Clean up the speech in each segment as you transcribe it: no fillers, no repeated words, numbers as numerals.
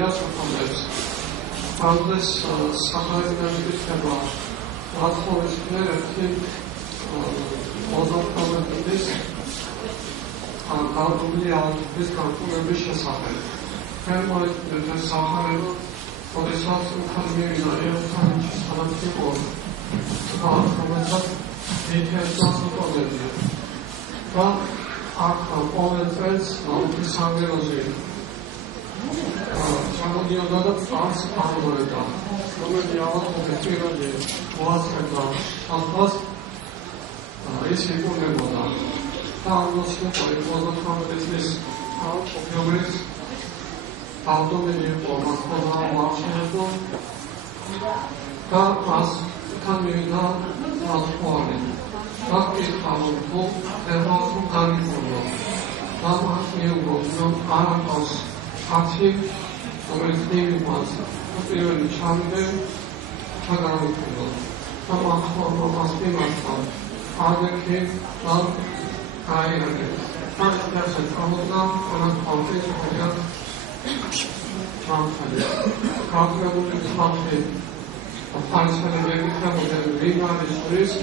იდეას ვაკონდებს. ამდეს საფრანგეთის თემა ათხოვის მიერ ერთი ოზონტომების განკუთვნილი ალგორითმის განკუთვნების შესახებ. თემოეთზე სახარება როდესაც უხარ მივიდა ეროვნული სახელმწიფო რომელსაც დეტალურად უყურებია. და აქ ყოველ წელს ნაუქის სამგეროზე ჩამოდიოდა და წარს აღგვერდა, რომელიც ავადმყოფის პირადი მოასწრებდა ხალხს ის იკურებოდა. და ამას მოყოლეს ავადმყოფის ავტომობილი იყო მასწავლა მარშრუტო და მას თან მივიდა ავტომობილი. აქ ხალხო ეროვნულ განვითარებაში და მას მიუგო არ აქვს ათი რომელიც მივიყვანს პირველი ჩამიდე ჩაგავიწყდა და მას მიმართა აგეთი და გაიარგე მას დასწრა გამოდა ყველა ხალხის ხოთა ჩამხალე კავშირული ხალხი ფარსელები ხმობდნენ რიგალის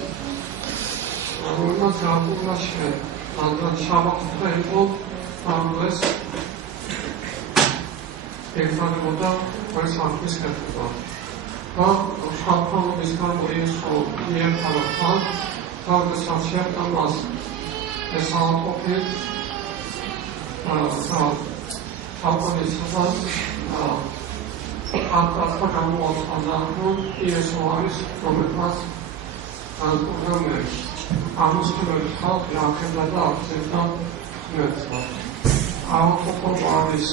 რომელსაც გაკურნაშე მაგრამ შაბათი იყო ამას ერთმანეთთან ყველა სამის კეთება და ხალხობის გამოიყო ერთმანეთთან თავდაცვას შეერთებას ესაყოფი ხალხის ახალ გამოაცხადა რომ ისო არის რომელსაც განკურნებს ამოსწრებული ხალხი ახერდა და აქცევდა ღმერთს. ავადმყოფობა არის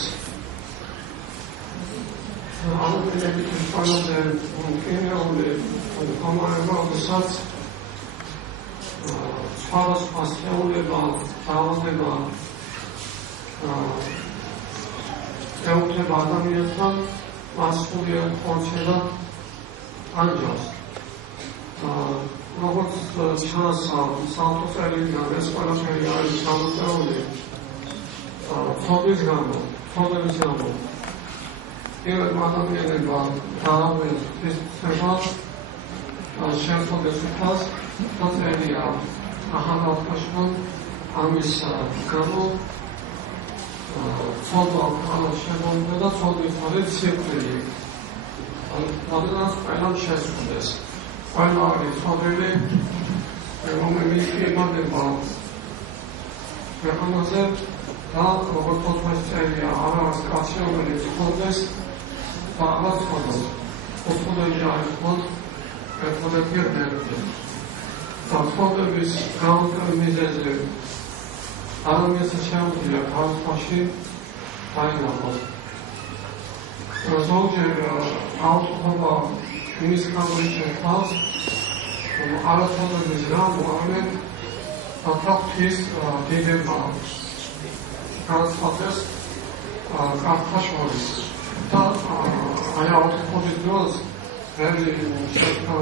ამოკლების ყველაზე კინეული კომარება, როდესაც სხვადასხვა სხეულება, დაავადება ეუფლება ადამიანთან მასშტაბიან ხორცება ანჯოს. როგორც ჩანს სამწუხაროდან ეს ყველაფერი არის სამწუხაროდი თობის გამო პირველ ადამიანებმა დაავადეს ეს ცერვას შემოდეს უფას თოწერია ახალგაზრდობაშან ამის გამო ცოდვა შემოვიდა და ცოდვის მხარეს შეკვდილი რადგან ყველამ შესრულდეს ყველა არის ცოდვილი რომელიც იმადება ქვეყანაზე და როგორც თოთმეშწერია არის კაცი რომელიც ხოდეს და ამას ხოდეს ოსმალეთი არის ხოდ ერთმანეთი ერთია და ცოდვების გამოკვლევის მიზეზი ადამიანს შეუძლია თავში დაინახოს ზოგჯერ ავადმყოფობა იმის გამოიწვევს რომ არასწორობის გამო ამენ თაფთის დებება განსხვავდეს კაფაშორის და აი ავადმყოფობის დროს ვერი შექმნა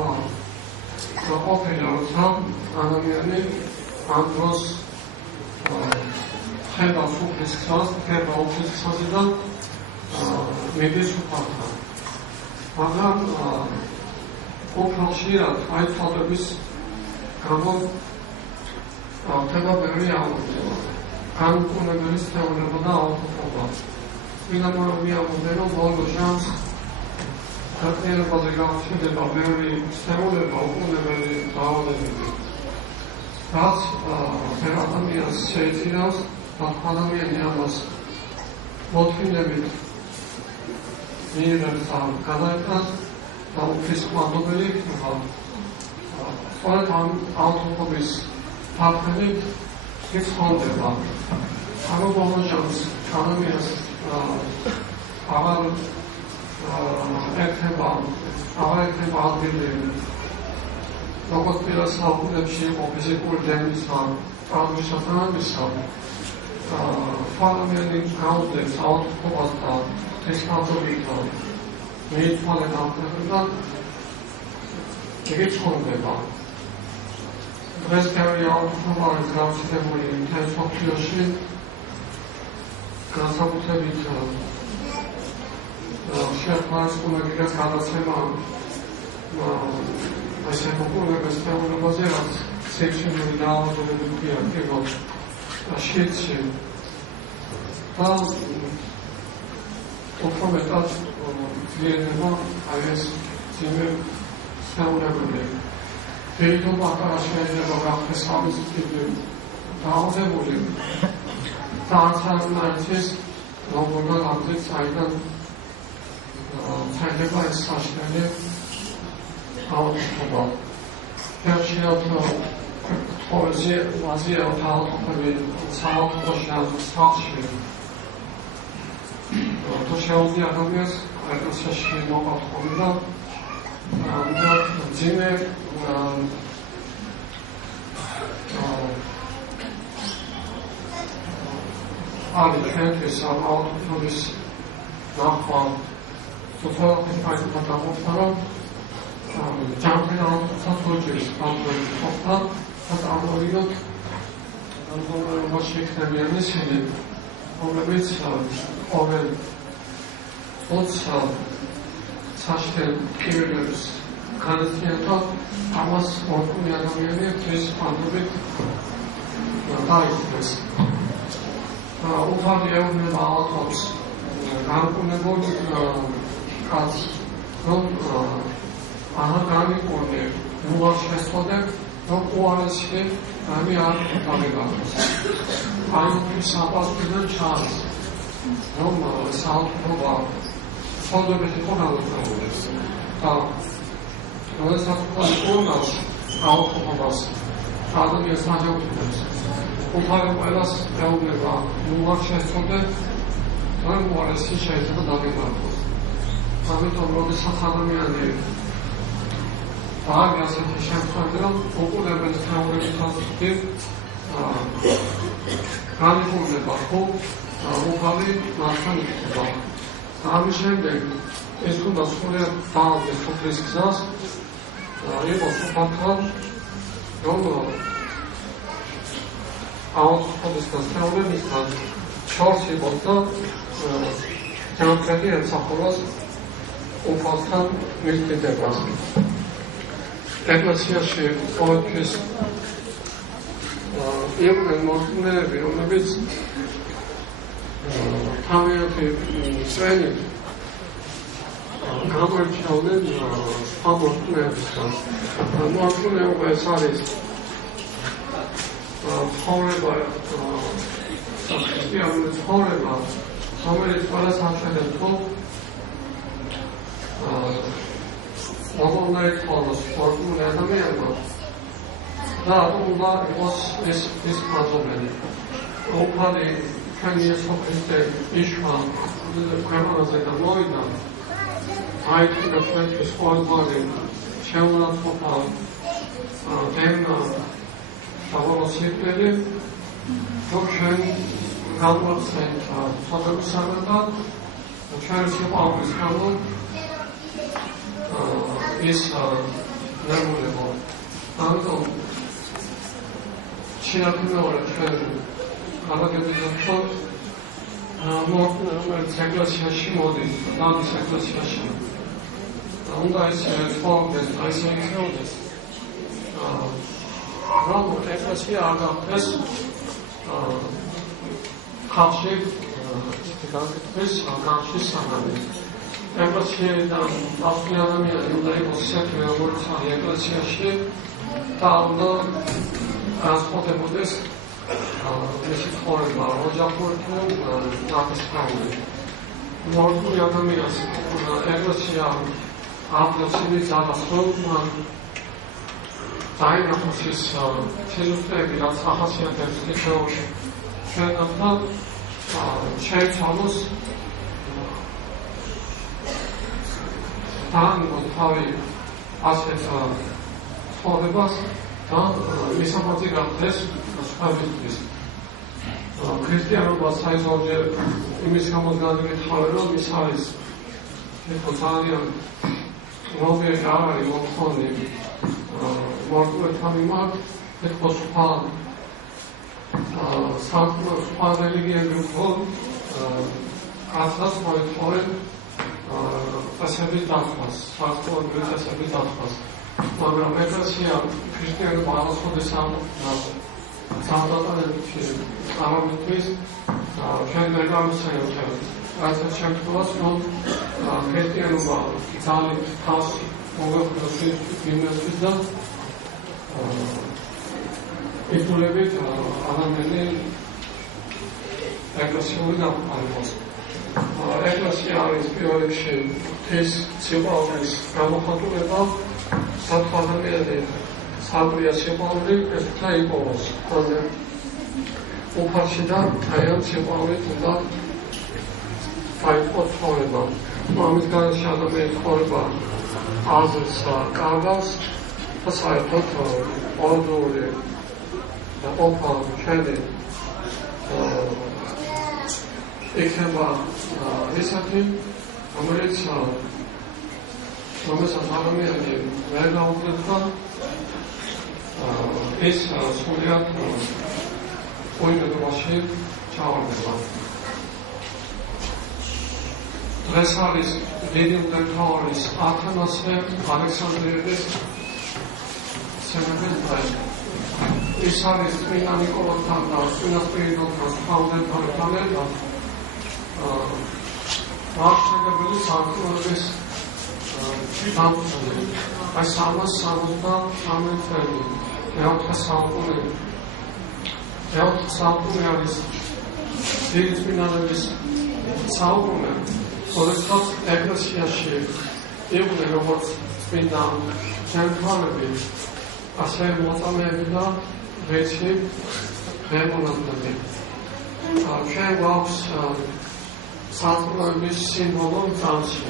და ყოფილა რომ ადამიანი ამ დროს ხება სუფრის ხსას, ხება ოფის ხსასიდან მედეს უყარდა. მაგრამ უფრო ხშირად აი ცოდების გამო თებაბერი ავადდება. განკურნებელი სხეულება და ავადმყოფობა. ვინამე ამბობენ რომ ბოლო ჟამს ქართველებაზე გამოსხდება ბევრი სხეულება უკუნებელი დაავადებები. რაც ადამიანს შეიცინავს და ადამიანი ამას მოთმინებით მიიღებს ამ გადაიტანს და უფლის ხმადობელი იქნება. სწორედ ამ ავადმყოფობის ფაქტებით ის ხონდება. ანუ ბოლო ჟამს ადამიანს აღარ ეხება ადგილი როგორც პირველ საუკუნეებში იყო ფიზიკური დენის წარმოშობისა ფორმები გაუძლებს ავადმყოფობას და ეს ხალხობითო მეითვალება ამბებდა იგი ცხოვრება. დღეს თავი ავადმყოფობა არის გავრცელებული მთელ მსოფლიოში განსაკუთრებით შეხვედრას კომიტეტის გადაცემა ასე პოპულარობის თეორიაზე რაც სექციონული დაავადებები აქ შეცე და უფრო მეტად ძლიერდება აი ეს ძიმე თეორიები. თეორია შეიძლება გახდეს სამწუთი დაავადებული და არცანაირად როგორ გაგდეთ საიდან შეიძლება ეს საშუალება აუწყობა. Perciò oggi quasi ho fatto per salto facile. To się odjaduje, ale to się nie odchodzi. Widzimy ale chętnie sam autobus nachbar. To jest bardzo 장편하고 선도주의 방법을 통한 아무리도 것이 되면 시는 오늘 오늘 오차 사실은 기회를 가르치면서 아마스 원군야동에는 그리스 방법이 다 있습니다. 오파리에 오늘 나와서 강군의 모든 같이 아하가미 오늘 무엇에서든 너무하시게 남이 아르다리가 아이들 사바스는 찬스 너무 사우토가 선도를 통하는 다 그래서 오나스 아우토바스 다들 사정되면서 오파를 빨라서 배우면서 무엇에서든 너무하시 시에서 나리가 아무튼 모두 사사람이 아니에요. 다음에서 시작하면 보고되면 사용을 탔을 간이공을 받고 오감이 나타납니다. 다음 시행에 이수가 손에 다음에 속에서 이거 수박한 영어 아웃스포츠가 사용을 처음부터 장편이 잡고서 오파스탄 밀대되었습니다. ეკლესიაში ყოველთვის იყვნენ მოსწონეები, რომლებიც თავიანთი წვენი გამოირჩეოდნენ სხვა მოსწონეებისგან. მოსწონეობა ეს არის ცხოვრება, ქრისტიანული ცხოვრება, რომელიც ყველა სამშობლო Oglądaj to sportu, wiadomo. Da, uda jest marzenie. Opady, chętnie sobie išła, kamera zagadowała. Ajki na świecie sportowy, ciemna topa, temna, stało sypieli. To się gadła centra. Potem samego, uczyłem się po angielsku. Jest nerwowo. Anton 친하분을 가게 되면서 뭐 제글라시아 심어도 나도 제글라시아 심. 온다이스에 처음에 아이스에 세워졌어. 그럼 제글라시아가 그래서 같이 그래서 같이 상하네. ეკლესიიდან აფრიანამია იუდაიკოს შექმნა როგორც ეკლესიაში და უნდა ასპოტებოდეს მისი ცხოვრება ოჯახური თუ ნათესაური. მორგული ადამიანს ეკლესია აფროსინი ძალასრულ დაინახოს ის თეზუსტები რაც ახასიათებს თეორიაში ჩვენთან შეიცვალოს 다음은 თავი ასეთ ცხოვრებას და მისამართი გახდეს სხვაებისთვის. ქრისტიანობა საერთოდ იმის გამო განვიხილავ, რომ ის არის ძალიან რომელი არ არის მოთხოვნი მორგულთან მიმართ, ეხლა სხვა რელიგიები უფრო კაცას მოეთხოვენ წესების დახმას, სასწავლებელი წესების დახმას. მაგრამ ეკლესია ქრისტიანობა არასოდეს სამწუხაროებში ამომთვის ჩვენ ვერ გამოსცემთ. რასაც შემთხვევას, რომ ქრისტიანობა ძალიან თავს მოგეხვდოს იმისთვის და ითვლებით ადამიანი ეკლესიური დამყარებას. ეკლესია არის პირველ რიგში ღვთის სიყვარულის გამოხატულება, სათხარებელი საბრია სიყვარული ესა იპოვოს. უფალში და აი ამ სიყვარულით უნდა დაიწყოს ცხოვრება. ამის გარშე ადამიანის ცხოვრება აზრს კარგავს და საერთოდ ყოველდღიური ყოფა ჩვენი იქნება ისეთი, რომელსაც ადამიანი ვერ გაუძლებს ეს სულიად ყოიდობაში ჩავარდება. დღეს არის დიდი მღვდელმთავრის ათანასე ალექსანდრიელის სენების დღე. ის არის წმინდა ნიკოლოსთან და წმინდა სპირიდონთან მღვდელმთავრთან ერთად მართლმადიდებელი სამთავროების დამწყები. აი 363 წელი მეოთხე საუკუნე არის დიდი წმინდანების საუკუნე. როდესაც ეკლესიაში იყვნენ როგორც წმინდა მღვდელმთავრები, ასევე მოწამეები და ღირსი ღირსმონაზრები. ჩვენ გვაქვს საწყლოების სიმბოლო ძალში.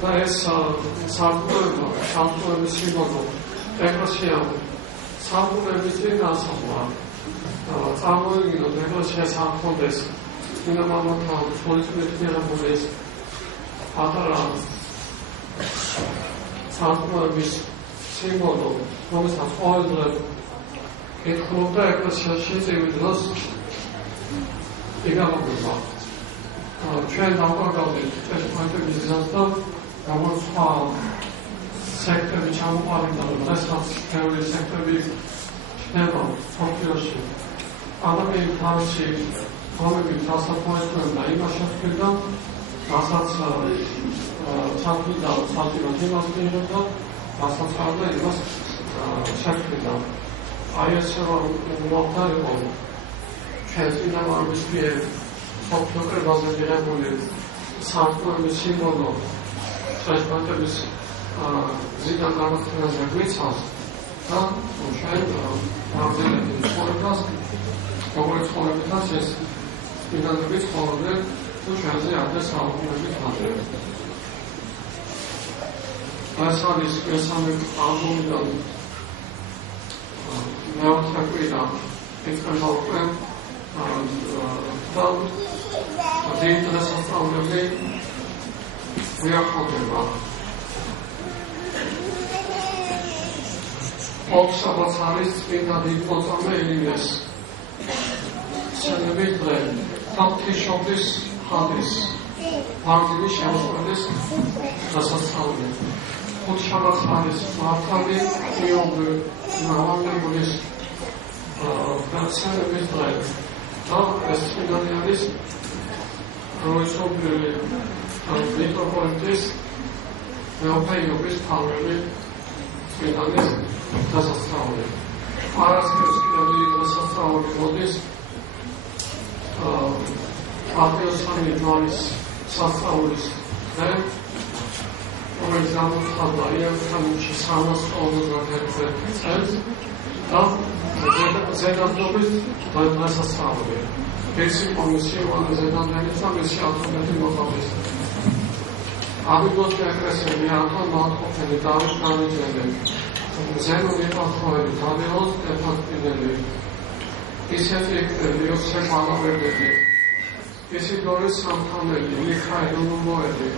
და ეს საწყლოების სიმბოლო ეკლესია საუკუნეების წინ ასახვა. წარმოედგინოთ ეკლესიას ამხონდეს წმინდა მამათა სულიწმინდეების პატარა საწყლოების სიმბოლო, რომელსაც ყოველდღე ეთქნობდა ეკლესიაში წევრი დროს იგავებდა. ჩვენ დავყავდით ეს პოეტების გზას და როგორც სხვა სექტები ჩამოყალიბდა, დღესაც ბევრი სექტები ჩნდება მსოფლიოში. ადამიანი თავში რომლებიც დასაფლავებდა იმას შეხვდა, რასაც საფრთხე საჭიროა იმას მიიღებდა, რასაც ხარდა იმას შეხვდა. აი ეს რომ მოხდა ჩვენ წინამორბის მიერ სოფლიოებაზე მიღებული საწყლოების სიმბოლო წესპანტების ზიდან გამოსცემაზე გვიცავს და ჩვენ აღზევდით ცხოვრებას, როგორც ცხოვრებითაც ეს წინამორბის ცხოვრობენ თუ ჩვენზე ადრე საუკუნეებით ადრე. ეს არის მესამე ალბომიდან მეოთხე კვირა იწყება უკვე და დიდი დასასწავლებელი ვიახავდება. ოქშაბათს არის წმინდა დიდი მოწამე ელინეს სენების დღე და ღვთისმშობლის ხადის მარტივი შემოსვლის დასასწავლებელი. ხუთშაბათს არის მართალი იობლე მრავალმეულის სენების დღე და ეს წმინდანი არის როისობლელი მიტროპოლიტის მეოფეიობის თავები წმინდანის დასასწავლებელი. პარასკევს კიდევ დიდი დასასწავლებელი მოდის აპრილსანი ჯვარის სასწაულის დღე, რომელიც გამოცხადდა იერუსალიმში 351 წელს და ზედამტობის დასასწავლებელი. ეს იყო მისი იოანე ზედამტბის და მისი 11 მოწამის. აბიდოსი ეკლესიები ანტონ მარტყოფელი, დავით განიძელი, ზენონი პატროელი, დანიელოს სტეფანწმინდელი, ისეთი იოსებ ალავერდელი, ისიდორის სამთანელი, მიხაილ ულუმოელი,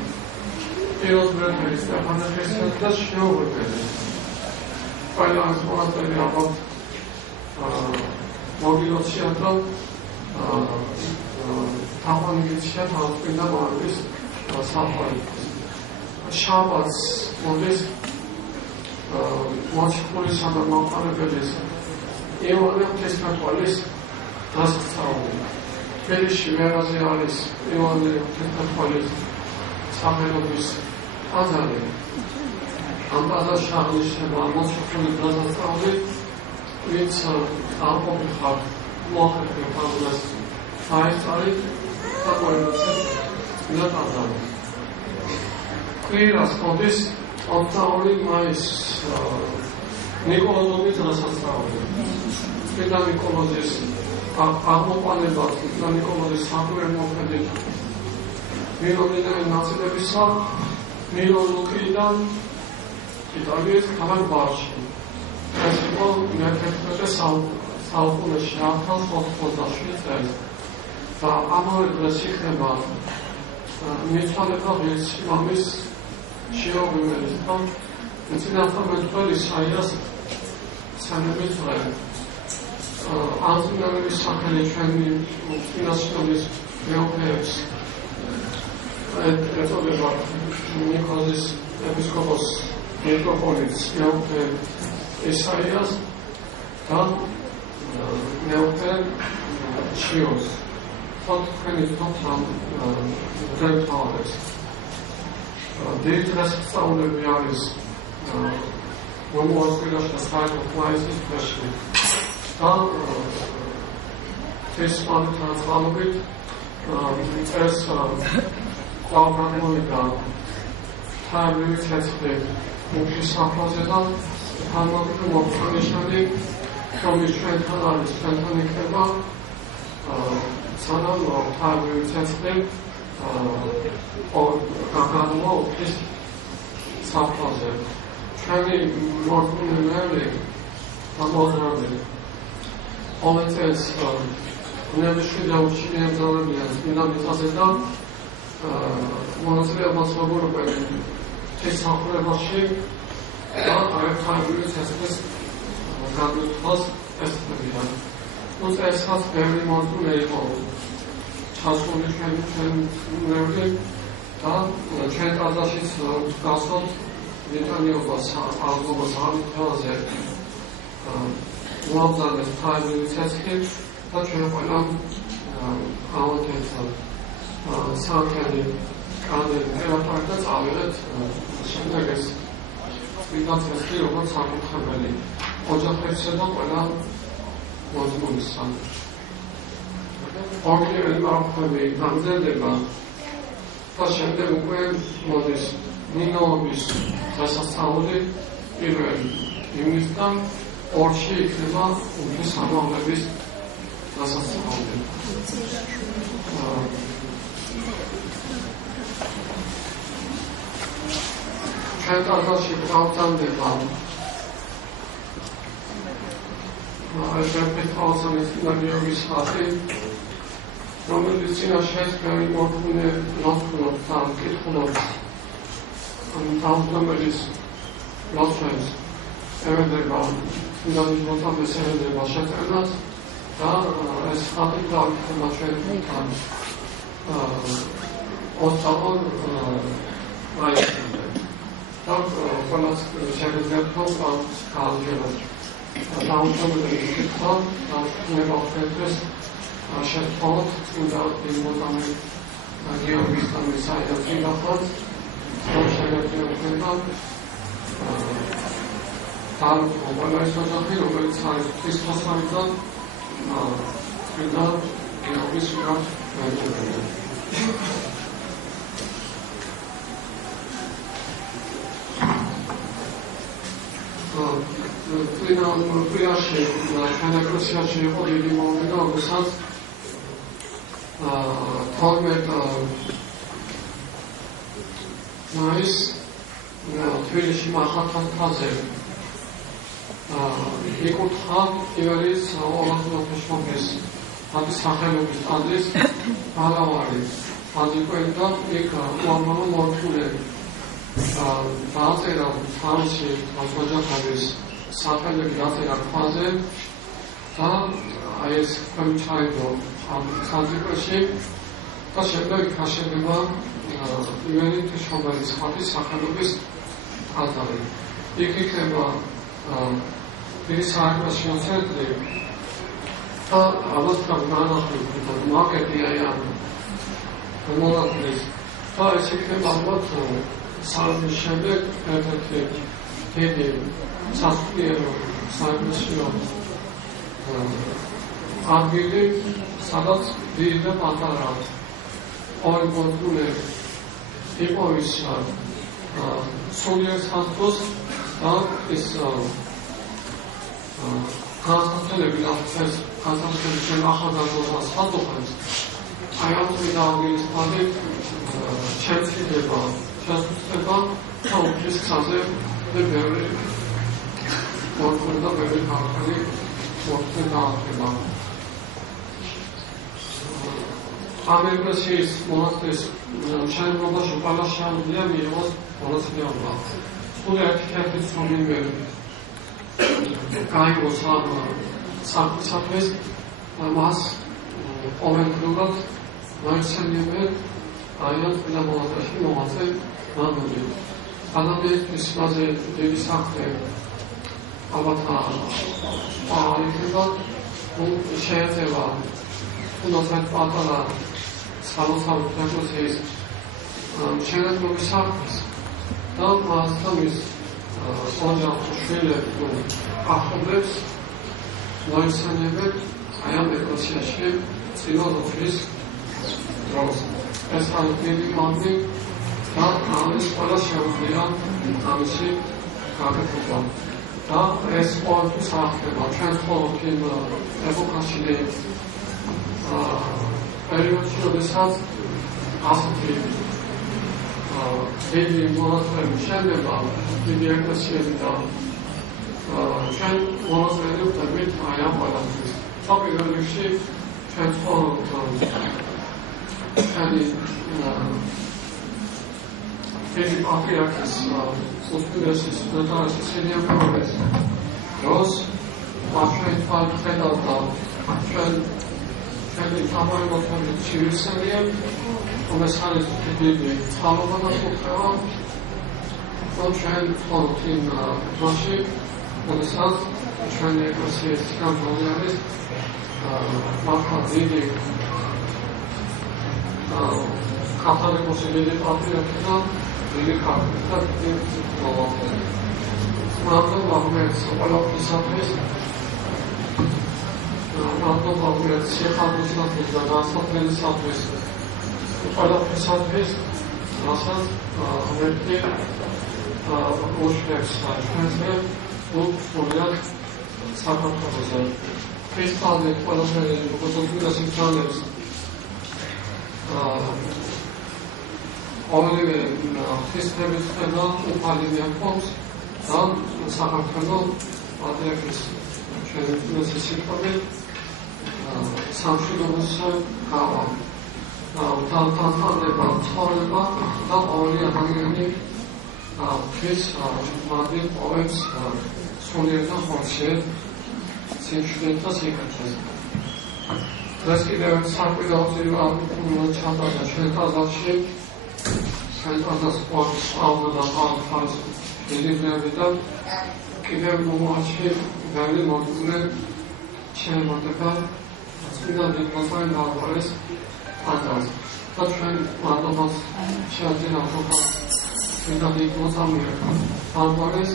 პიროზბრეთელი, სტეფანე ხესიანი და შეუღებელი. ყველა ეს მონასტერი ალბათ მოგილოცია და თაყვანიგეცია თავწმინდა მარვის საფარი. შაბათს მოდის მოციქულისა და მომხმარებლის იოანე ღვთისმეტყველის დასწავლი. თბილისში ვერაზე არის იოანე ღვთისმეტყველის სახელობის ტაძარი. ამ ტაძარში აღნიშნება მოციქულის დასწავლი, ვინც აღყოფილ მოახერხებთ ამას აეწარი და ყოველთვის ნატავდა. კვირას მოდის 22 მაისს ნიკოლოზის დასწავლი. წმინდა ნიკოლოზის აღმოყვანება, წმინდა ნიკოლოზის საკვირველთმოქმედი მილონიდან ნაწილებისა მილონუკიდან იტალიის ქალაქ ბარში. ეს იყო მე-11 საუკუნეში 1987 წელს და ამავე დღეს იქნება მიცვალება ღირსშესანიშნაობის შეუღებელისთან წინასწარმეტყველი საიას სანების დღე. ამ წინასწარმეტყველის სახელი ჩვენი წინასწარმეტყველის მეუღლეებს ეწოდება ნიკოზის ეპისკოპოს მეტროპოლიტს მეუღლე ისაიას და მეუღლე ჩიოს. თქვენი თვითონ დღესდღეობით დღესასწაულები არის მომავალში და საერთოდ მაისის დღეში და თესმანთან წყალობით ეს ყავმოვიდა თავი ცეცხლი მუქის საფლაზე და ამავდროულად მოგწონიშანი რომის ჩვენთან არის ჩვენთან იქნება სანამ თავი ცეცხლი გაგანო ის საფლაზე ჩვენი მორწმუნეები ამოძრავენ ყოველწელს ნებისმიერ დაუჩინე ძალებიან წმინდა მიწაზე და მონაწილეობას ვაგონებენ ეს სამყაროში და თავი ცეცხლის გადმოთვალს ესწრებიან. ესაც ბევრი მორწმუნე იყო ჩასული ჩვენი და ჩვენ ტაძარშიც გასვლა ნეტანიაჰუს აღდგომას ამიტომაზე უამზადეს თავი ცეცხლი და ჩვენ ყველა ავადეთ სამკერდი კანელი ერაყარ და წავიდეთ შემდეგ ეს წმინდა ცეცხლი როგორც საკუთრებელი ოჯახებსა და ყველა მორწმუნისა. ორგანული მარხები გაგრძელდება და შემდეგ უკვე მოდის ნინოების დასასწაული პირველი ივნისიდან ორში იქნება ღვთის ამაღლების დასასწაული. ჩვენ ტაძარში გვთავაზდება ერთ-ერთი თავსამის ნაგიობის ხატი, რომელიც წინაშე ბევრი მორწმუნე ლოცვებს და კითხულობს თავმჯდომარის ლოცვებს ევედრება წინდანის მოწამეს ევედრება შეწერნას და ეს ხატი დავითქმა ჩვენთან ოცავ მაისამდე და ყველას შეგვიძლია გავუჯეროთ დაუწყებელი კითხვა და ნებავხეთეს შეწყოთ წმინდა იმოდამი გიორგის და მისაიას მიმართած რომ შეგვიძლია დაუწყო ეს ოჯახი რომელიც არის ღვთისმოსავილიდან წმინდა გიორგის უკან მოეწყებოდა. პრიაში თანაკროსიაში იყო დიდი მომენტი, როდესაც 12 მაისს თბილისში მახალთან ხაზზე იკითხა ივერიის ოლაფშობის მათი სახელობის ტაძრის მალავარი აძიკველი და იქ უამრავი მორწმუნე დაწერა თავისი ოჯახების სახელები დაწერა ქვაზე და აი ეს ქვემ ჩაიდო ამ საძიკველში და შემდეგ გაშენდება იმენი ღვთისმშობლის ხატის სახელობის ალტარი. იქ იქნება დიდი საეკლესიო ცენტრი და ალბათ განახლებული მაკეტი აი ამ მონაწილეს და ეს იქნება ალბათ საერთოდ შემდეგ ერთ-ერთი დიდი სასულიერო საეკლესიო ადგილი, სადაც დიდი და პატარა ორი მოდულები იყო ის სულიერ სასწაულს და ის განსაცდელები ახალ განსაცდელი ახალგაზრდა საზოგადოებას აი ამ თვითაუგის ფაზე შემცირდება და თავის ხაზე ბევრი მორგულდა ბევრი ხალხი მოხდება ამერიკაში მონასტრის შენობაში ყველა შეუძლია მიიღოს მონაწილეობა. სულ ერთ-ერთი ცნობილი გაიგოს საფრთხეს მას ყოველდღიურად მოიხსენიებენ აი ამ მონასტერში მოღვაწე მამები. ადამიანის მასზე დიდი საქმე ალბათ შეიძლება თუნდაც პატარა სამოსახლოს ის შენადობის საქმეს და მასთან ის ოჯახის შვილები ახლობლებს მოიხსენიებენ აი ამ ეკლესიაში წინააღმდეგ დროს ეს ხალხი მამები და ამის ყველა შეუძლია ამისი გაკეთება და ეს ყოველთვის ახდება ჩვენ მხოლოდ იმ ეპოქაში პერიოდში, როდესაც ასეთი დიდი მონასტრები შენდება, დიდი ეკლესიები და ჩვენ მონასტრები ვხვდებით აი ამ ყველაფერს. პირველ რიგში ჩვენ მხოლოდ ჩვენი დიდი პატრიარქის უსპირესის ნოტარიუსის სინიამბურგის დროს ჩვენ ხედავთ ჩვენი თამარმოთმული ცივისებია, რომელიც არის დიდი წყალობა და კუთხევა და ჩვენ მხოლოდ იმ დროში, როდესაც ჩვენი ეკლესიის გამგონი არის მართლა დიდი კათოლიკოსი დიდი პატრიარქი და დიდი ქართველი და დიდი მოღვაწე. მართლა აღმოჩნდა ყველაფრისათვის მარტო შეხვედრისათვის და განსაკუთრებისათვის ყველაფრისათვის რასაც ერთი უშევს ჩვენზე უბრალოდ საქართველოსზე ქრისტიანული ყველაფერი როგორც ისწავლებს ორივე ქრისტიანის ხება უფალივე აქვს და საქართველოს პატრიარქის ჩვენს სიტყვები სამშვიდობოს გავა და თანხმდება ცხოვრება და ორი ადამიანი ქრის მადლი ყოველს სულიერ და ხორცშე სიმშვიდე და სიკეთეს. დღეს კიდევ საკვირაო ჩატარდა ჩვენ ტაძარში ჩვენ ტაძარს ყავდა და ყავს მედიბრები და კიდევ მომავალში ბევრი მოდულე შემოდება წინა დიპლომატი დააყენეს ტაძარს და ჩვენ მადლობას შეაჩერა ხოხა წინა დიპლომატი დააყენეს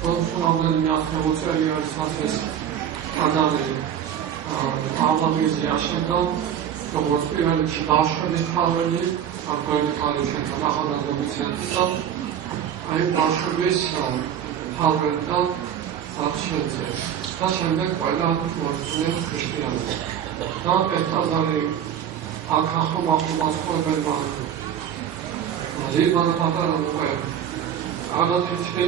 პროფესიონალური ახალგაზრდა არის ასეს ადამიანი ალბათ აშენდა როგორც პირველ რიგში ბავშვების თავები აქ ჩვენ ახალგაზრდობის ცენტრში აი ბავშვების თავები და აღშენზე და შემდეგ ყველა მოწმე ქრისტიანობა და ეს ტაძარი აქ ახლობლად ცხოვრება ზეიმან პატარა მოყვა აგათითი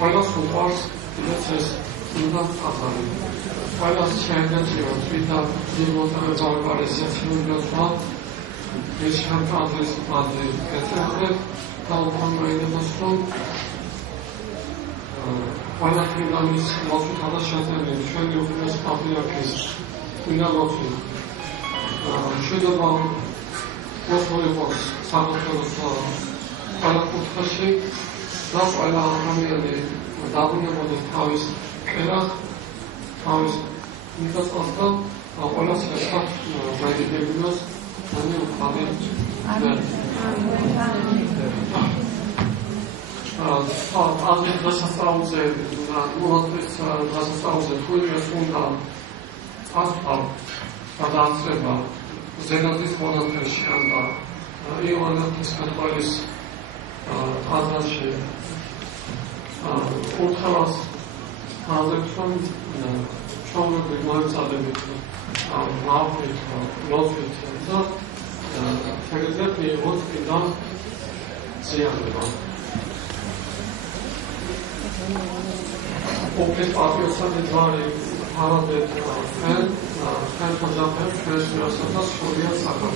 ყველა სულყარს ეს უნდა ტაძარი ყველა შემდეგია თვითა ძილმოწმე ძალბარესია შემდგა ეს შემთხვევის პატრი კეთილად და უკანოინებას რომ ყველა ქრისტიანის მოწმეთა და შეტანილი ჩვენი უფლის პატრიარქის ინალოთი შედობა მოსმოლიყოს საქართველოს ყველა კუთხეში და ყველა ადამიანი დაბრუნებოდეს თავის ყელას, თავის მიწასთან და ყველას ერთად გაიგებინოსანი უხადი აზრი დასასწაულზე მონასტრის დასასწაულზე თულიას უნდა ასწავლ და დაასწრება ზედაზის მონასტერში და იოანე ღვთისმეტყველის ტაძარში ურთავს აზრებს რომ ჩვენები მოეწადებით მავით, ლოცვით და შეგიძლიათ მიიღოთ კიდევ ზიანდება. Opet patriotski dvari Haradet Fen Fajapem Freshnasa Soria Sakha.